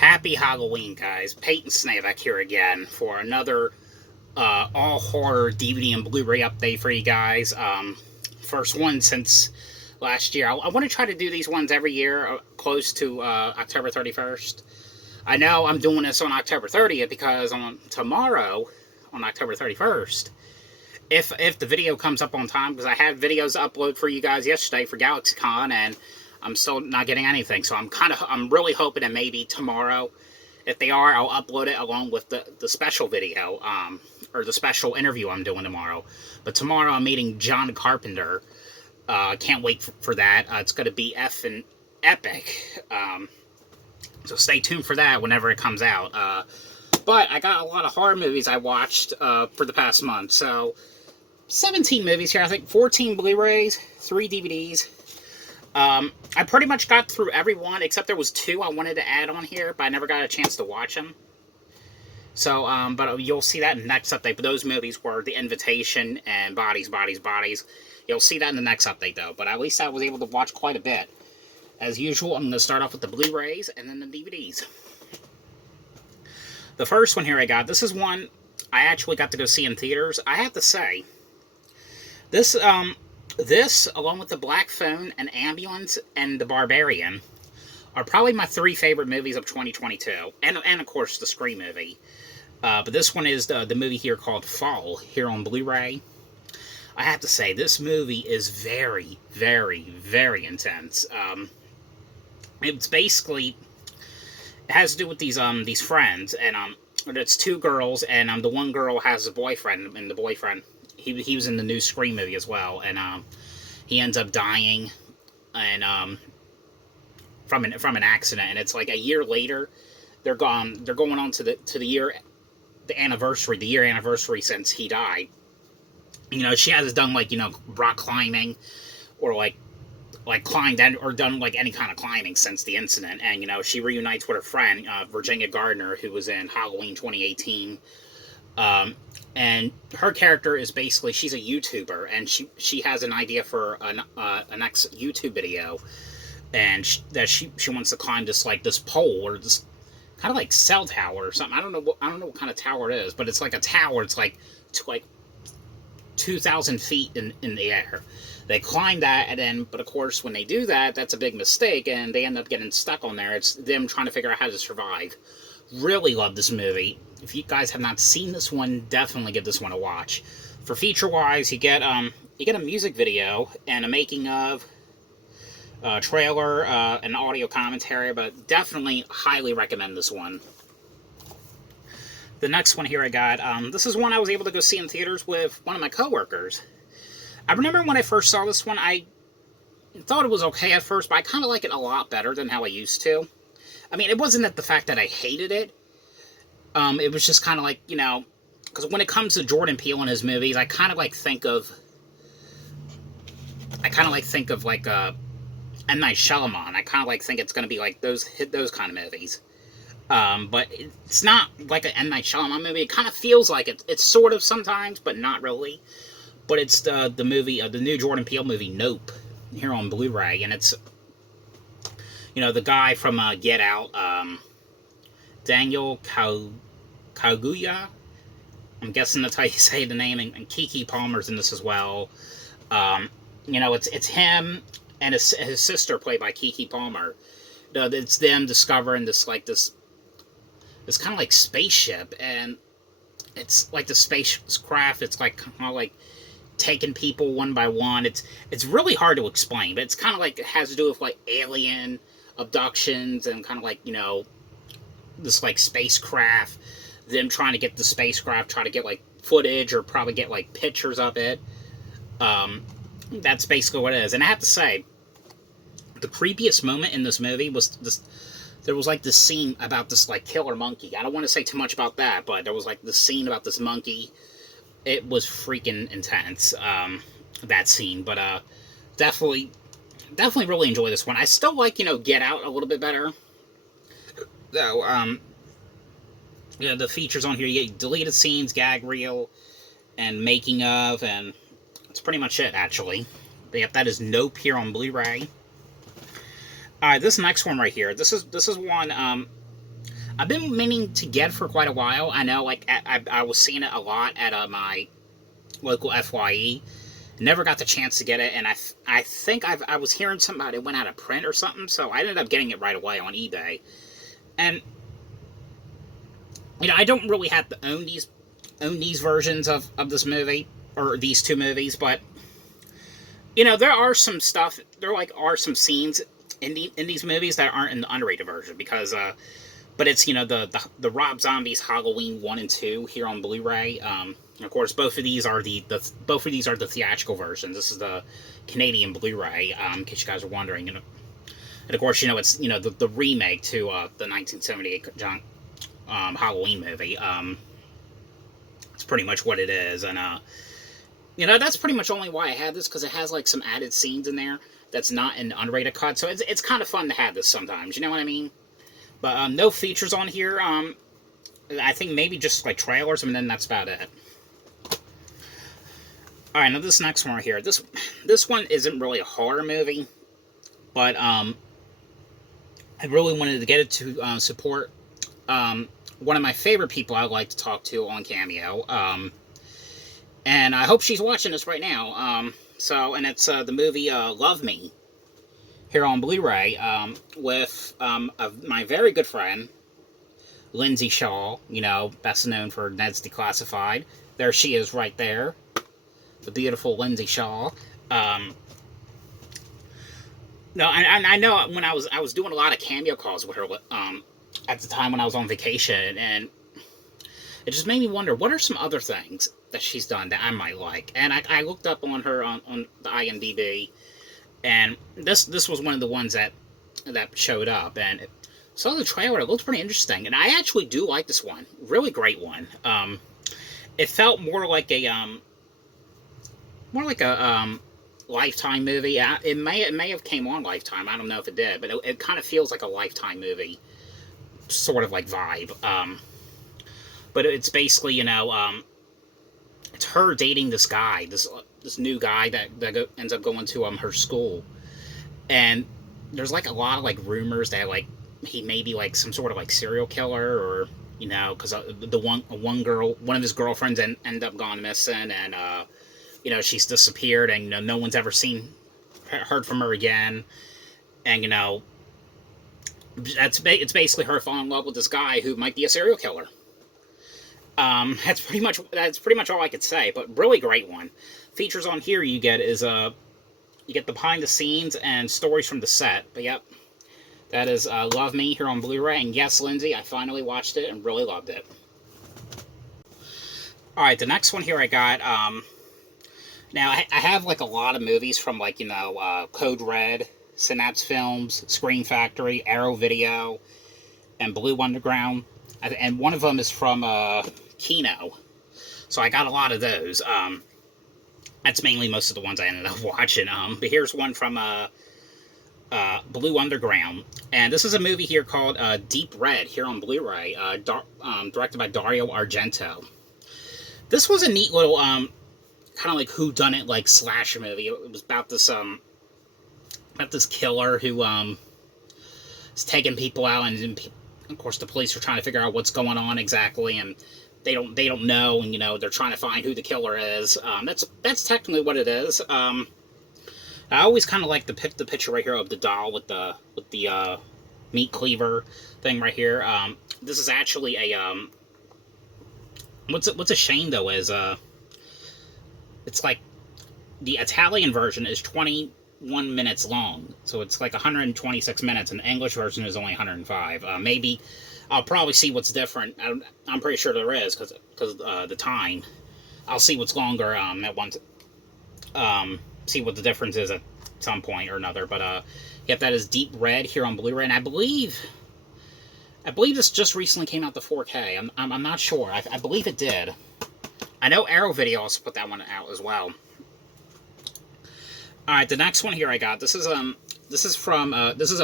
Happy Halloween, guys. Peyton Snabeck here again for another all horror DVD and Blu-ray update for you guys. First one since last year. I want to try to do these ones every year, close to October 31st. I know I'm doing this on October 30th because on tomorrow, on October 31st, if the video comes up on time, because I had videos to upload for you guys yesterday for GalaxyCon, and I'm still not getting anything, so I'm really hoping that maybe tomorrow, if they are, I'll upload it along with the special video, or the special interview I'm doing tomorrow. But tomorrow I'm meeting John Carpenter. Can't wait for that. It's going to be effing epic. So stay tuned for that whenever it comes out. But I got a lot of horror movies I watched for the past month. So 17 movies here, I think 14 Blu-rays, 3 DVDs. I pretty much got through every one, except there was 2 I wanted to add on here, but I never got a chance to watch them. So, but you'll see that in the next update. But those movies were The Invitation and Bodies, Bodies, Bodies. You'll see that in the next update, though. But at least I was able to watch quite a bit. As usual, I'm going to start off with the Blu-rays and then the DVDs. The first one here I got, this is one I actually got to go see in theaters. I have to say, this, along with The Black Phone and Ambulance and The Barbarian, are probably my 3 favorite movies of 2022. And of course, the Scream movie. But this one is the movie here called Fall, here on Blu-ray. I have to say, this movie is very, very, very intense. It's basically, it has to do with these friends, and it's 2 girls, and the one girl has a boyfriend, and the boyfriend, he was in the new Scream movie as well, and he ends up dying, and from an accident, and it's like a year later, they're going on to the year anniversary since he died. You know, she hasn't done like, rock climbing or like climbed or done like any kind of climbing since the incident, and she reunites with her friend Virginia Gardner, who was in Halloween 2018. And her character is basically, she's a YouTuber, and she has an idea for an next YouTube video, and she wants to climb this pole, or this kind of like cell tower or something. I don't know what kind of tower it is, but it's like a tower. It's like 2,000 feet in the air. They climb that, and then, but of course, when they do that, that's a big mistake, and they end up getting stuck on there. It's them trying to figure out how to survive. Really love this movie. If you guys have not seen this one, definitely give this one a watch. For feature-wise, you get a music video and a making of, trailer, and audio commentary, but definitely highly recommend this one. The next one here I got, this is one I was able to go see in theaters with one of my coworkers. I remember when I first saw this one, I thought it was okay at first, but I kind of like it a lot better than how I used to. I mean, it wasn't that the fact that I hated it. It was just kind of like, because when it comes to Jordan Peele and his movies, I kind of think of like M. Night Shyamalan. I kind of think it's going to be like those kind of movies. But it's not like an M. Night Shyamalan movie. It kind of feels like it. It's sort of sometimes, but not really. But it's the movie, the new Jordan Peele movie, Nope, here on Blu-ray, and it's, the guy from Get Out, Daniel Kaluuya. I'm guessing that's how you say the name, and Keke Palmer's in this as well. It's him and his sister, played by Keke Palmer. It's them discovering this kind of like spaceship, and it's like the spacecraft. It's like kind of like taking people one by one. It's really hard to explain, but it's kind of like it has to do with like alien abductions and kind of like this like spacecraft. Them trying to get the spacecraft, try to get like footage or probably get like pictures of it. That's basically what it is. And I have to say, the creepiest moment in this movie was this. There was like this scene about this like killer monkey. I don't want to say too much about that, but there was like this scene about this monkey. It was freaking intense, that scene. But definitely really enjoy this one. I still like, Get Out a little bit better. Though, the features on here, you get deleted scenes, gag reel, and making of, and that's pretty much it, actually. But yep, that is Nope here on Blu-ray. Alright, this next one right here, this is one, I've been meaning to get for quite a while. I know, like, I was seeing it a lot at my local FYE. Never got the chance to get it, and I think I was hearing something about it went out of print or something, so I ended up getting it right away on eBay. And I don't really have to own these versions of this movie, or these two movies, but there are some stuff. There are some scenes in these movies that aren't in the underrated version, because but it's the Rob Zombie's Halloween 1 and 2 here on Blu-ray. Of course, both of these are the theatrical versions. This is the Canadian Blu-ray, in case you guys are wondering. And of course, it's the remake to the 1978 Halloween movie. It's pretty much what it is, and that's pretty much only why I had this, because it has like some added scenes in there that's not in the unrated cut. So it's kind of fun to have this sometimes. You know what I mean? But no features on here. I think maybe just like trailers, and then that's about it. All right, now this next one right here. This one isn't really a horror movie, but I really wanted to get it to support one of my favorite people I like to talk to on Cameo. And I hope she's watching this right now. And it's the movie Love Me here on Blu-ray, with my very good friend Lindsay Shaw, best known for Ned's Declassified. There she is right there, the beautiful Lindsay Shaw. No, I know when I was doing a lot of Cameo calls with her at the time when I was on vacation, and it just made me wonder, what are some other things that she's done that I might like? And I looked up on her on the IMDb, and this was one of the ones that showed up, and saw the trailer. It looked pretty interesting, and I actually do like this one. Really great one. It felt more like a Lifetime movie. It may have came on Lifetime. I don't know if it did, but it kind of feels like a Lifetime movie, sort of like vibe. But it's basically, it's her dating this guy, this new guy that ends up going to her school, and there's like a lot of like rumors that like he may be like some sort of like serial killer, or because one of his girlfriends end up gone missing, and she's disappeared, and no one's ever heard from her again, and it's basically her falling in love with this guy who might be a serial killer. That's pretty much all I could say, but really great one. Features on here you get is you get the behind the scenes and stories from the set. But yep, that is Love Me here on Blu-ray, and yes, Lindsay, I finally watched it and really loved it. All right, the next one here I got. Now I have like a lot of movies from like Code Red, Synapse Films, Scream Factory, Arrow Video, and Blue Underground, and one of them is from Kino. So I got a lot of those. That's mainly most of the ones I ended up watching. But here's one from Blue Underground, and this is a movie here called Deep Red here on Blu-ray, directed by Dario Argento. This was a neat little kind of like whodunit like slasher movie. It was about this killer who is taking people out, and of course the police are trying to figure out what's going on exactly, and they don't know, and they're trying to find who the killer is. That's technically what it is. I always kind of like the picture right here of the doll with the meat cleaver thing right here. This is actually a what's a shame though is it's like the Italian version is 21 minutes long, so it's like 126 minutes, and the English version is only 105. Maybe I'll probably see what's different. I'm pretty sure there is, because the time. I'll see what's longer at once. See what the difference is at some point or another. But yep, that is Deep Red here on Blu-ray, and I believe this just recently came out to 4K. I'm not sure. I believe it did. I know Arrow Video also put that one out as well. All right, the next one here I got. This is a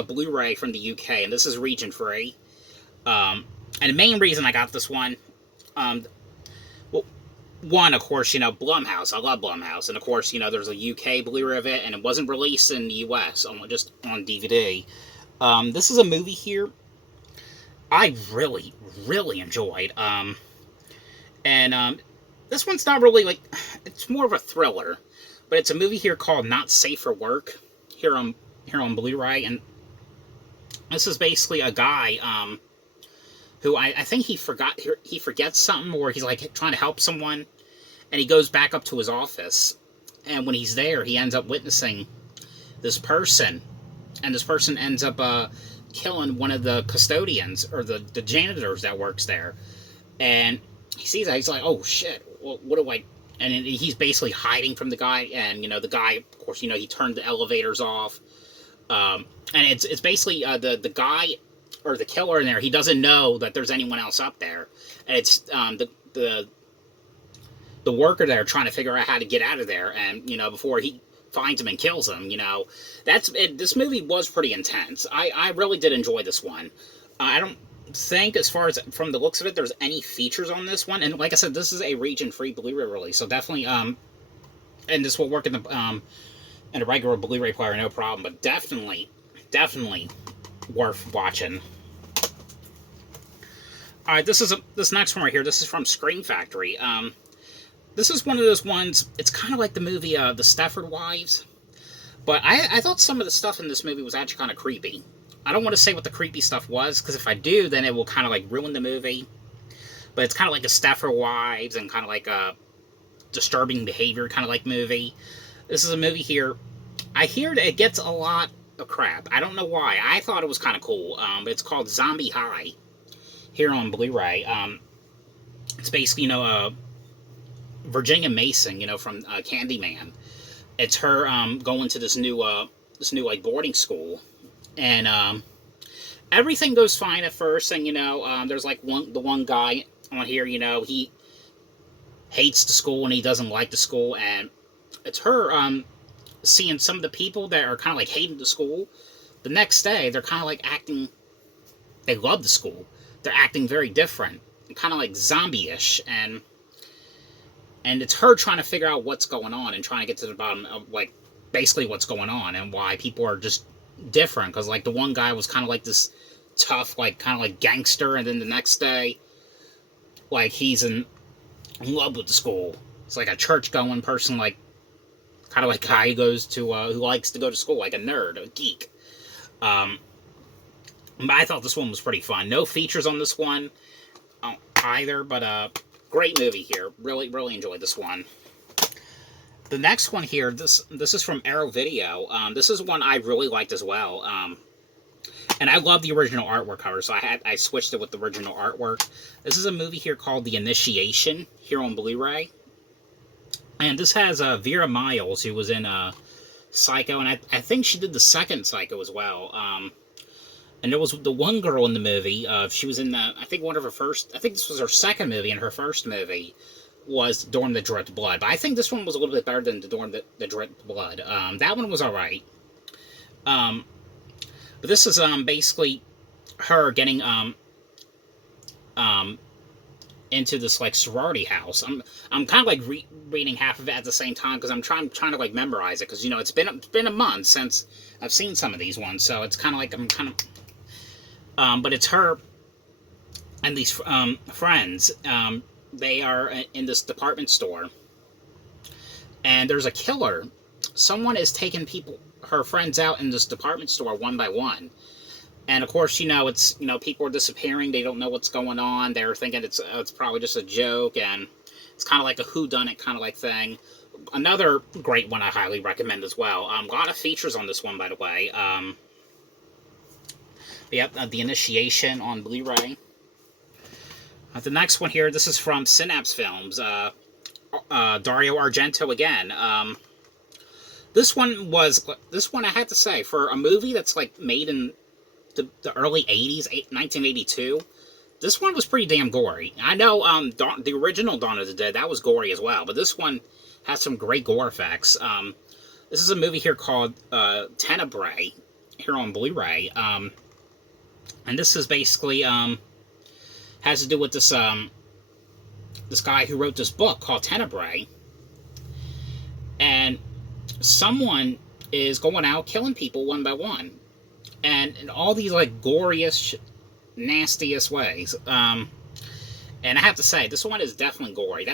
Blu-ray from the UK, and this is region free. And the main reason I got this one, well, one, of course, Blumhouse. I love Blumhouse, and of course, there's a UK Blu-ray of it, and it wasn't released in the US, just on DVD. This is a movie here I really, really enjoyed. And this one's not really like, it's more of a thriller, but it's a movie here called Not Safe for Work here on Blu-ray, and this is basically a guy who I think he forgets something, or he's like trying to help someone, and he goes back up to his office, and when he's there, he ends up witnessing this person, and this person ends up killing one of the custodians or the janitors that works there, and he sees that he's like, oh shit, well, what do I? And he's basically hiding from the guy, and the guy, of course, he turned the elevators off, and it's basically the guy or the killer in there. He doesn't know that there's anyone else up there, and it's the worker there trying to figure out how to get out of there, and before he finds him and kills him. That's it. This movie was pretty intense. I really did enjoy this one. I don't think, as far as from the looks of it, there's any features on this one, and like I said, this is a region-free Blu-ray release, so definitely and this will work in a regular Blu-ray player, no problem. But definitely worth watching. All right, this next one right here. This is from Scream Factory. This is one of those ones. It's kind of like the movie The Stepford Wives, but I thought some of the stuff in this movie was actually kind of creepy. I don't want to say what the creepy stuff was, because if I do, then it will kind of like ruin the movie. But it's kind of like a Stepford Wives and kind of like a disturbing behavior kind of like movie. This is a movie here. I hear that it gets a lot of crap. I don't know why. I thought it was kind of cool. But it's called Zombie High here on Blu-ray. It's basically, Virginia Mason, from Candyman. It's her going to this new like boarding school, and everything goes fine at first. And there's like the one guy on here, he hates the school and he doesn't like the school, and it's her seeing some of the people that are kind of like hating the school. The next day, they're kind of like acting. They love the school. They're acting very different, kind of like zombie-ish, and it's her trying to figure out what's going on and trying to get to the bottom of, like, basically what's going on and why people are just different. Because, like, the one guy was kind of like this tough, like, kind of like gangster, and then the next day, like, he's in love with the school. It's like a church-going person, like, kind of like a guy who goes to, who likes to go to school, like a nerd, a geek. But I thought this one was pretty fun. No features on this one either, but, great movie here. Really, really enjoyed this one. The next one here, this is from Arrow Video. This is one I really liked as well. And I love the original artwork cover, so I switched it with the original artwork. This is a movie here called The Initiation here on Blu-ray. And this has Vera Miles, who was in Psycho, and I think she did the second Psycho as well. And there was the one girl in the movie. She was in I think one of her first. I think this was her second movie, and her first movie was Dorm the Dripped Blood. But I think this one was a little bit better than the Dorm the Dripped Blood. That one was all right. But this is basically her getting into this like sorority house. I'm kind of like reading half of it at the same time because I'm trying to like memorize it, because it's been a month since I've seen some of these ones, so it's kind of like I'm kind of. But it's her and these friends. They are in this department store, and there's a killer. Someone is taking her friends out in this department store one by one. And of course, it's people are disappearing. They don't know what's going on. They're thinking it's probably just a joke, and it's kind of like a whodunit kind of like thing. Another great one I highly recommend as well. A lot of features on this one, by the way. Yep, The Initiation on Blu-ray. The next one here, this is from Synapse Films. Dario Argento again. This one I had to say, for a movie that's like made in the early 80s, 1982, this one was pretty damn gory. I know the original Dawn of the Dead, that was gory as well, but this one has some great gore effects. This is a movie here called Tenebrae, here on Blu-ray. And this is basically has to do with this this guy who wrote this book called Tenebrae, and someone is going out killing people one by one, and all these like goriest nastiest ways. And I have to say, this one is definitely gory.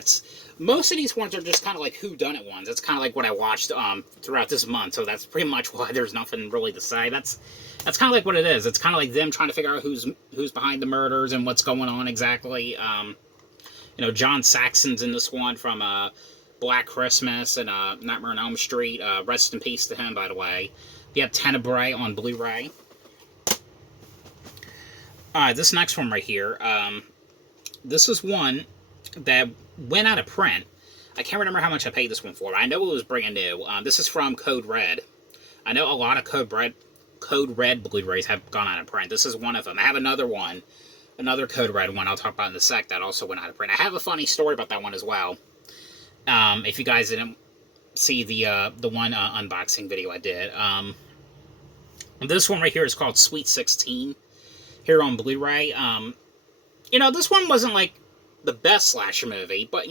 Most of these ones are just kind of like whodunit ones. That's kind of like what I watched throughout this month. So that's pretty much why there's nothing really to say. That's kind of like what it is. It's kind of like them trying to figure out who's behind the murders and what's going on exactly. John Saxon's in this one from Black Christmas and Nightmare on Elm Street. Rest in peace to him, by the way. You have TENEBRAE on Blu-ray. Alright, this next one right here. This is one that went out of print. I can't remember how much I paid this one for. I know it was brand new. This is from Code Red. I know a lot of Code Red Blu-rays have gone out of print. This is one of them. I have another one. Another Code Red one I'll talk about in a sec that also went out of print. I have a funny story about that one as well. If you guys didn't see the one unboxing video I did. This one right here is called Sweet 16 here on Blu-ray. This one wasn't like the best slasher movie, but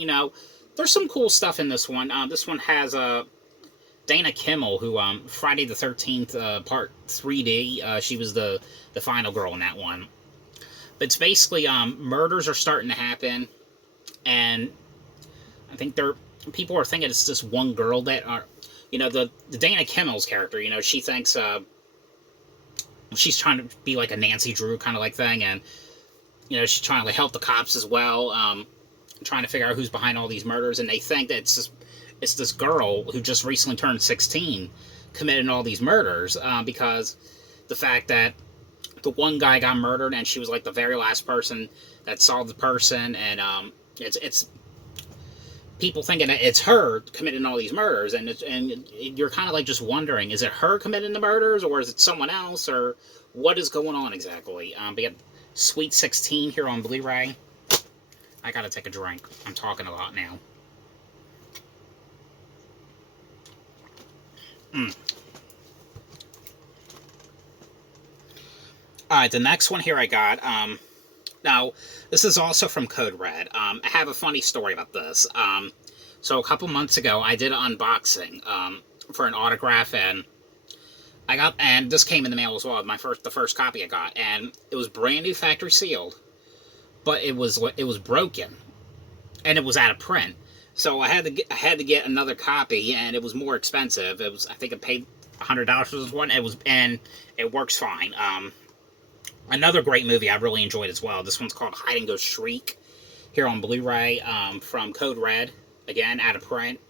there's some cool stuff in this one. This one has Dana Kimmel, who Friday the 13th Part 3D. She was the final girl in that one. But it's basically murders are starting to happen, and I think people are thinking it's this one girl that are, the Dana Kimmel's character. She thinks she's trying to be like a Nancy Drew kind of like thing, and she's trying to like help the cops as well, trying to figure out who's behind all these murders, and they think that it's this girl who just recently turned 16 committing all these murders, because the fact that the one guy got murdered and she was like the very last person that saw the person, and it's people thinking that it's her committing all these murders, and you're kind of like just wondering, is it her committing the murders, or is it someone else, or what is going on exactly? But you have Sweet 16 here on Blu-ray. I gotta take a drink. I'm talking a lot now. Alright, the next one here I got, now, this is also from Code Red. I have a funny story about this. So a couple months ago, I did an unboxing for an autograph, and this came in the mail as well. The first copy I got, and it was brand new, factory sealed, but it was broken, and it was out of print. So I had to get another copy, and it was more expensive. I think I paid $100 for this one. And it works fine. Another great movie I really enjoyed as well. This one's called Hide and Go Shriek here on Blu-ray from Code Red. Again, out of print.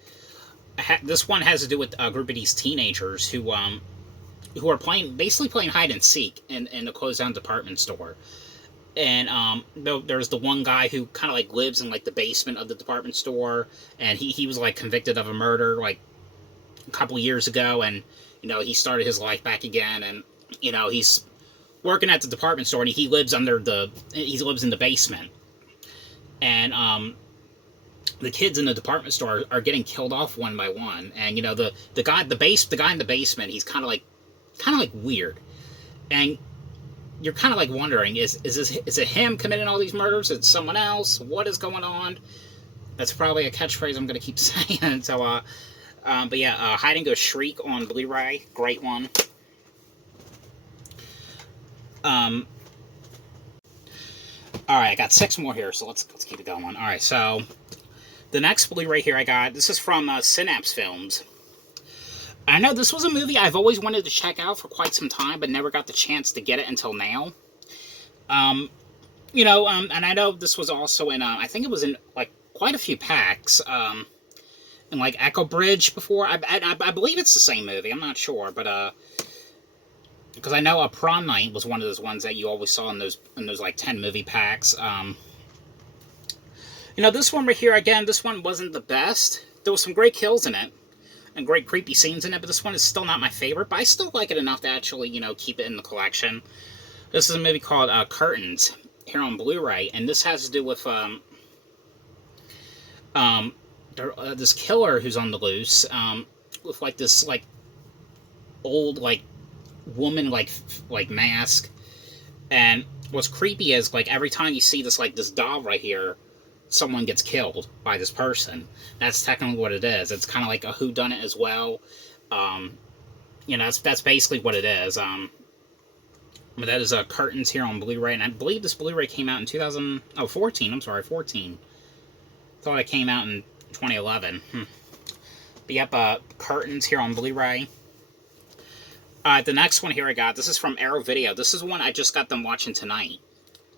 This one has to do with a group of these teenagers who are basically playing hide and seek in a closed down department store. And there's the one guy who kind of like lives in like the basement of the department store, and he was like convicted of a murder like a couple years ago, and he started his life back again, and he's working at the department store, and he lives in the basement, and the kids in the department store are getting killed off one by one, and the guy in the basement, he's kind of like weird, and you're kind of like wondering, is it him committing all these murders? Is it someone else? What is going on? That's probably a catchphrase I'm gonna keep saying. So but yeah, Hide and Go Shriek on Blu-ray, great one. Alright, I got 6 more here, so let's keep it going. Alright, so the next Blu-ray here I got, this is from Synapse Films. I know this was a movie I've always wanted to check out for quite some time, but never got the chance to get it until now. And I know this was also in, I think it was in, like, quite a few packs, in, like, Echo Bridge before. I believe it's the same movie, I'm not sure, but, because I know Prom Night was one of those ones that you always saw in those like 10 movie packs. This one right here, again, this one wasn't the best. There was some great kills in it, and great creepy scenes in it, but this one is still not my favorite, but I still like it enough to actually, keep it in the collection. This is a movie called Curtains, here on Blu-ray, and this has to do with, this killer who's on the loose, with, like, this, like, old, like, woman, like mask, and what's creepy is, like, every time you see this, like, this doll right here, someone gets killed by this person. That's technically what it is. It's kind of like a whodunit as well. That's basically what it is. But that is Curtains here on Blu-ray, and I believe this Blu-ray came out in 2014. I'm sorry, 14. Thought it came out in 2011. But yep, Curtains here on Blu-ray. The next one here I got, this is from Arrow Video. This is one I just got them watching tonight.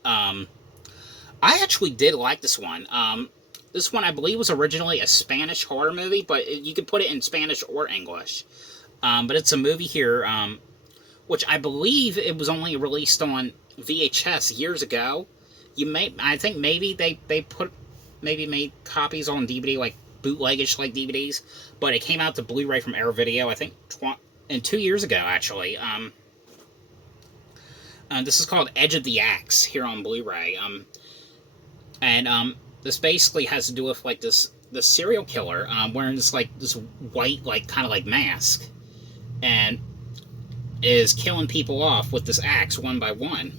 I actually did like this one. This one I believe was originally a Spanish horror movie, but you could put it in Spanish or English. But it's a movie here, which I believe it was only released on VHS years ago. I think maybe they made copies on DVD, like bootlegish like DVDs, but it came out to Blu-ray from Arrow Video, I think 2 years ago, actually. This is called Edge of the Axe here on Blu-ray. This basically has to do with like this serial killer wearing this white kind of like mask, and is killing people off with this axe one by one.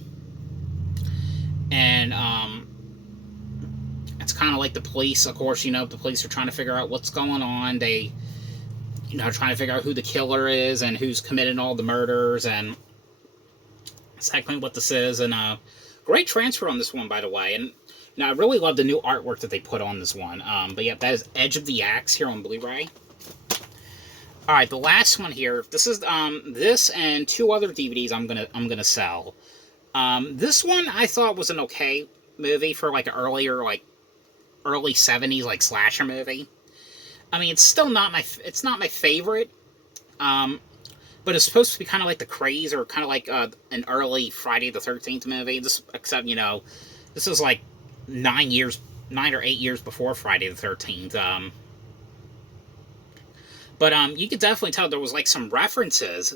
And it's kind of like the police, of course, the police are trying to figure out what's going on. They trying to figure out who the killer is and who's committed all the murders and exactly what this is. And great transfer on this one, by the way. And I really love the new artwork that they put on this one. But yeah, that is Edge of the Axe here on Blu-ray. All right, the last one here. This is this and 2 other DVDs I'm gonna sell. This one I thought was an okay movie for like an early 70s slasher movie. I mean, it's still not my favorite, but it's supposed to be kind of like The Craze, or kind of like an early Friday the 13th movie. Except this is like 9 or 8 years before Friday the 13th. But you could definitely tell there was like some references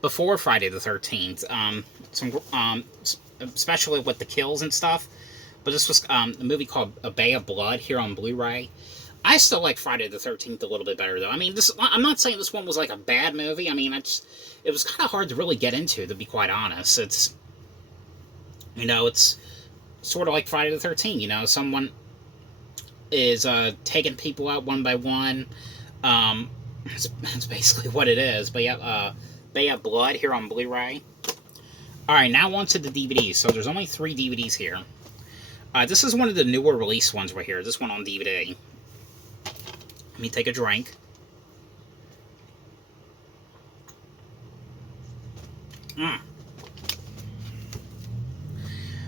before Friday the 13th. Especially with the kills and stuff. But this was a movie called A Bay of Blood here on Blu-ray. I still like Friday the 13th a little bit better, though. I mean, I'm not saying this one was like a bad movie. I mean, it was kind of hard to really get into, to be quite honest. It's sort of like Friday the 13th. Someone is taking people out one by one. That's basically what it is. But yeah, Bay of Blood here on Blu-ray. All right, now on to the DVDs. So there's only 3 DVDs here. This is one of the newer release ones right here. This one on DVD. Let me take a drink.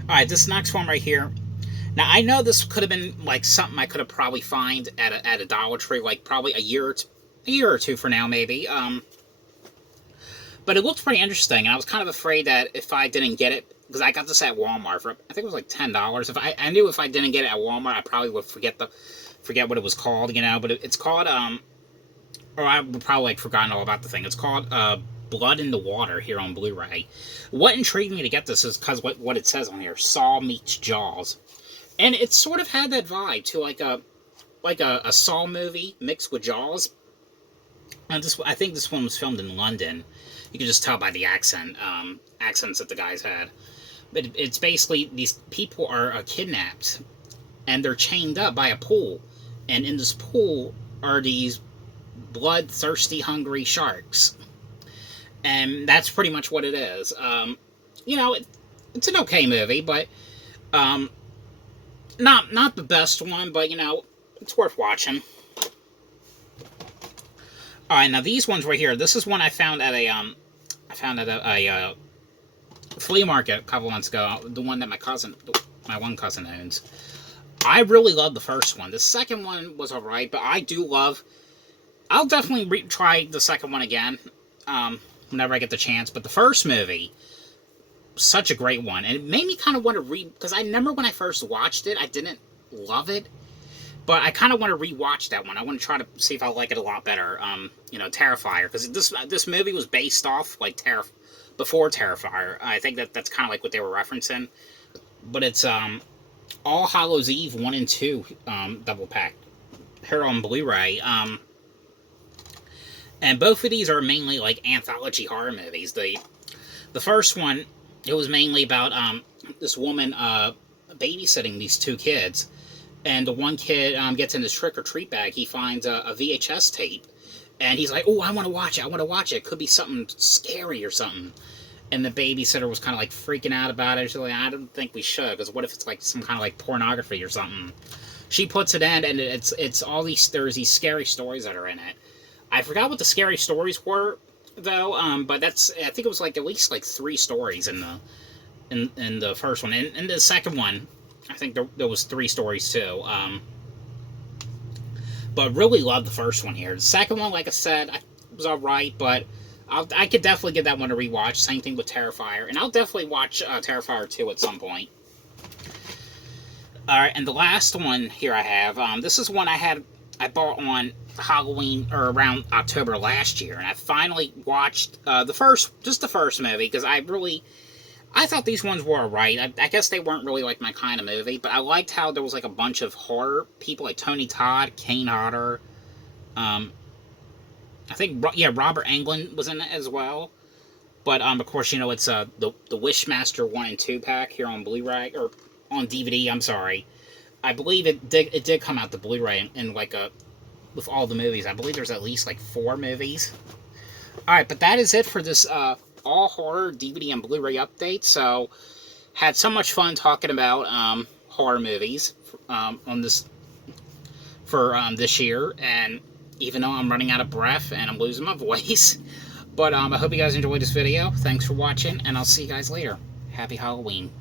Alright, this next one right here. Now, I know this could have been like something I could have probably found at a Dollar Tree, like probably a year or two for now, maybe. But it looked pretty interesting, and I was kind of afraid that if I didn't get it, because I got this at Walmart for, I think it was like $10. If I knew if I didn't get it at Walmart, I probably would forget what it was called, But it's called or I would probably forgotten all about the thing. It's called Blood in the Water here on Blu-ray. What intrigued me to get this is because what it says on here: Saw meets Jaws, and it sort of had that vibe to like a Saw movie mixed with Jaws. And I think this one was filmed in London. You can just tell by the accents that the guys had. But it's basically these people are kidnapped, and they're chained up by a pool. And in this pool are these bloodthirsty, hungry sharks. And that's pretty much what it is. It's an okay movie, but not the best one, but it's worth watching. All right, now these ones right here. This is one I found at a flea market a couple months ago. The one that my one cousin owns. I really love the first one. The second one was alright, but I'll definitely try the second one again whenever I get the chance. But the first movie, such a great one, and it made me kind of want to because I remember when I first watched it, I didn't love it. But I kind of want to rewatch that one. I want to try to see if I like it a lot better. Terrifier, because this movie was based off like before Terrifier. I think that's kind of like what they were referencing. But it's All Hallows Eve 1 and 2 double pack here on Blu-ray. And both of these are mainly like anthology horror movies. The first one, it was mainly about this woman babysitting these 2 kids. And the one kid gets in his trick-or-treat bag. He finds a VHS tape. And he's like, oh, I want to watch it. I want to watch it. It could be something scary or something. and the babysitter was kind of like freaking out about it. She's like, I don't think we should, because what if it's like some kind of like pornography or something? She puts it in, and it's all these, there's these scary stories that are in it. I forgot what the scary stories were though, but that's, I think it was like at least like 3 stories in the first one, and in the second one, I think there was 3 stories too. But really loved the first one here. The second one, like I said, was alright, but I could definitely give that one a rewatch. Same thing with Terrifier, and I'll definitely watch Terrifier 2 at some point. Alright, and the last one here I have, this is one I bought on Halloween, or around October last year, and I finally watched the first movie, because I thought these ones were alright. I guess they weren't really like my kind of movie, but I liked how there was like a bunch of horror people, like Tony Todd, Kane Hodder, I think, yeah, Robert Englund was in it as well. But of course, you know, it's the Wishmaster 1 and 2 pack here on Blu-ray, or on DVD. I'm sorry, I believe it did come out the Blu-ray in like with all the movies. I believe there's at least like 4 movies. All right, but that is it for this all horror DVD and Blu-ray update. So, had so much fun talking about horror movies on this for this year, and even though I'm running out of breath and I'm losing my voice, but I hope you guys enjoyed this video. Thanks for watching, and I'll see you guys later. Happy Halloween.